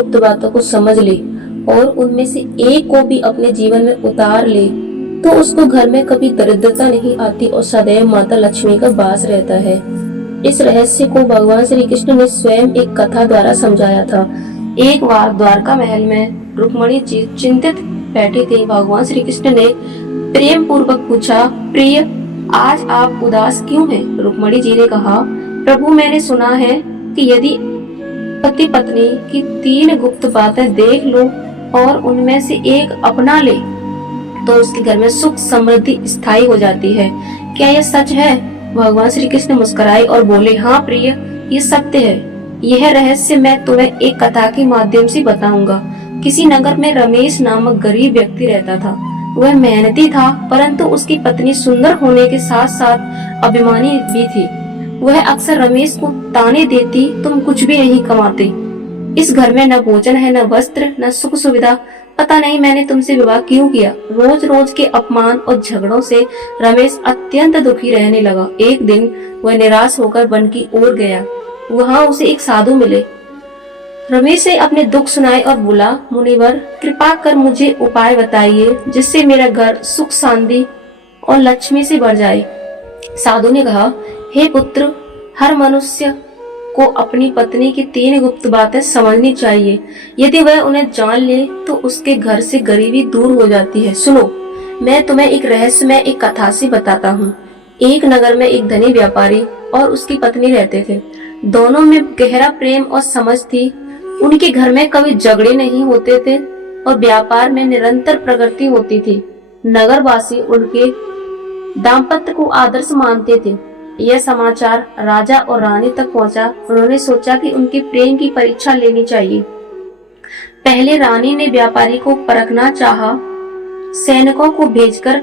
गुप्त बातों को समझ ले और उनमें से एक को भी अपने जीवन में उतार ले तो उसको घर में कभी दरिद्रता नहीं आती और सदैव माता लक्ष्मी का वास रहता है। इस रहस्य को भगवान श्री कृष्ण ने स्वयं एक कथा द्वारा समझाया था। एक बार द्वारका महल में रुक्मणी जी चिंतित बैठी थी। भगवान श्री कृष्ण ने प्रेम पूर्वक पूछा, प्रिय, आज आप उदास क्यों हैं? रुक्मणी जी ने कहा, प्रभु, मैंने सुना है कि यदि पति पत्नी की 3 गुप्त बातें देख लो और उनमें से एक अपना ले तो उसके घर में सुख समृद्धि स्थायी हो जाती है। क्या यह सच है? भगवान श्री कृष्ण मुस्कुराए और बोले, हाँ प्रिय, ये सत्य है। यह रहस्य मैं तुम्हें एक कथा के माध्यम से बताऊंगा। किसी नगर में रमेश नामक गरीब व्यक्ति रहता था। वह मेहनती था, परंतु उसकी पत्नी सुंदर होने के साथ साथ अभिमानी भी थी। वह अक्सर रमेश को ताने देती, तुम कुछ भी नहीं कमाते, इस घर में न भोजन है, न वस्त्र, न सुख सुविधा, पता नहीं मैंने तुमसे विवाह क्यों किया। रोज रोज के अपमान और झगड़ों से रमेश अत्यंत दुखी रहने लगा। एक दिन वह निराश होकर वन की ओर गया। वहाँ उसे एक साधु मिले। रमेश ने अपने दुख सुनाए और बोला, मुनिवर, कृपा कर मुझे उपाय बताइए जिससे मेरा घर सुख शांति और लक्ष्मी से भर जाए। साधु ने कहा, हे पुत्र, हर मनुष्य को अपनी पत्नी की 3 गुप्त बातें समझनी चाहिए। यदि वह उन्हें जान ले तो उसके घर से गरीबी दूर हो जाती है। सुनो, मैं तुम्हें एक रहस्य में एक कथा से बताता हूँ। एक नगर में एक धनी व्यापारी और उसकी पत्नी रहते थे। दोनों में गहरा प्रेम और समझ थी। उनके घर में कभी झगड़े नहीं होते थे और व्यापार में निरंतर प्रगति होती थी। नगरवासी उनके दाम्पत्य को आदर्श मानते थे। यह समाचार राजा और रानी तक पहुंचा। उन्होंने सोचा कि उनके प्रेम की परीक्षा लेनी चाहिए। पहले रानी ने व्यापारी को परखना चाहा। सैनिकों को भेजकर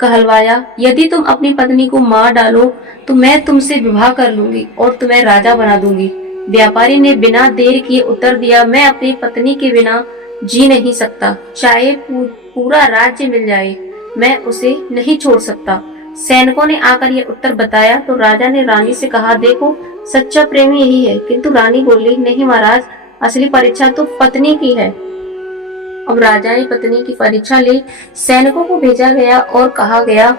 कहलवाया, यदि तुम अपनी पत्नी को मार डालो तो मैं तुमसे विवाह कर लूंगी और तुम्हें राजा बना दूंगी। व्यापारी ने बिना देर किए उत्तर दिया, मैं अपनी पत्नी के बिना जी नहीं सकता, चाहे पूरा राज्य मिल जाए, मैं उसे नहीं छोड़ सकता। सैनिकों ने आकर यह उत्तर बताया तो राजा ने रानी से कहा, देखो, सच्चा प्रेम यही है। किंतु रानी बोली, नहीं महाराज, असली परीक्षा तो पत्नी की है। अब राजा ने पत्नी की परीक्षा ली। सैनिकों को भेजा गया और कहा गया,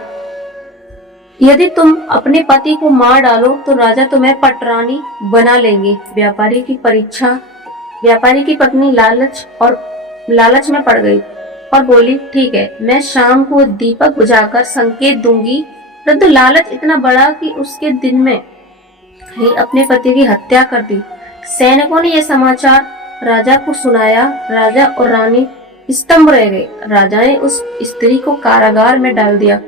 यदि तुम अपने पति को मार डालो तो राजा तुम्हें पटरानी बना लेंगे। व्यापारी की पत्नी लालच में पड़ गई और बोली, ठीक है, मैं शाम को दीपक बुझाकर संकेत दूंगी। परंतु लालच इतना बड़ा कि उसके दिन में ही अपने पति की हत्या कर दी। सैनिकों ने यह समाचार राजा को सुनाया। राजा और रानी स्तंभ रह गए। राजा ने उस स्त्री को कारागार में डाल दिया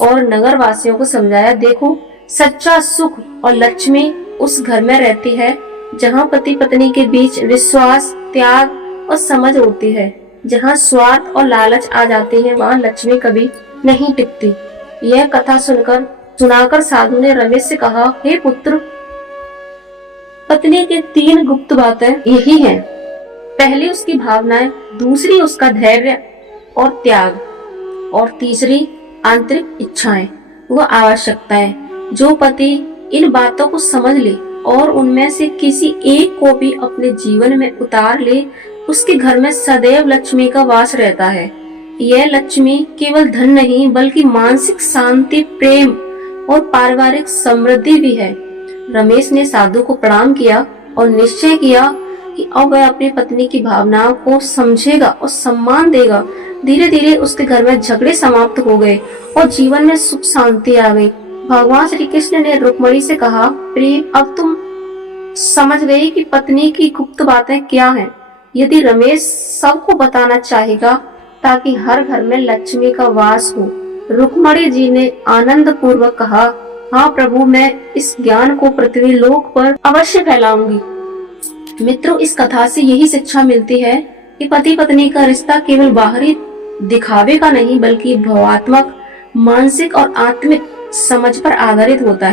और नगर वासियों को समझाया, देखो, सच्चा सुख और लक्ष्मी उस घर में रहती है जहाँ पति पत्नी के बीच विश्वास, त्याग और समझ होती है। जहाँ स्वार्थ और लालच आ जाते हैं वहाँ लक्ष्मी कभी नहीं टिकती। यह कथा सुनाकर साधु ने रमेश से कहा, हे पुत्र, पत्नी की 3 गुप्त बातें यही हैं। पहली उसकी भावनाएं, दूसरी उसका धैर्य और त्याग, और तीसरी आंतरिक इच्छाएं व आवश्यकताएं। जो पति इन बातों को समझ ले और उनमें से किसी एक को भी अपने जीवन में उतार ले, उसके घर में सदैव लक्ष्मी का वास रहता है। यह लक्ष्मी केवल धन नहीं बल्कि मानसिक शांति, प्रेम और पारिवारिक समृद्धि भी है। रमेश ने साधु को प्रणाम किया और निश्चय किया कि अब वह अपनी पत्नी की भावनाओं को समझेगा और सम्मान देगा। धीरे धीरे उसके घर में झगड़े समाप्त हो गए और जीवन में सुख शांति आ गई। भगवान श्री कृष्ण ने रुक्मणी से कहा, प्रिय, अब तुम समझ गई कि पत्नी की गुप्त बातें क्या हैं। यदि रमेश सबको बताना चाहेगा ताकि हर घर में लक्ष्मी का वास हो। रुक्मणी जी ने आनंद पूर्वक कहा, हाँ प्रभु, मैं इस ज्ञान को पृथ्वी लोक पर अवश्य फैलाऊंगी। मित्रों, इस कथा से यही शिक्षा मिलती है कि पति पत्नी का रिश्ता केवल बाहरी दिखावे का नहीं बल्कि भावात्मक, मानसिक और आत्मिक समझ पर आधारित होता है।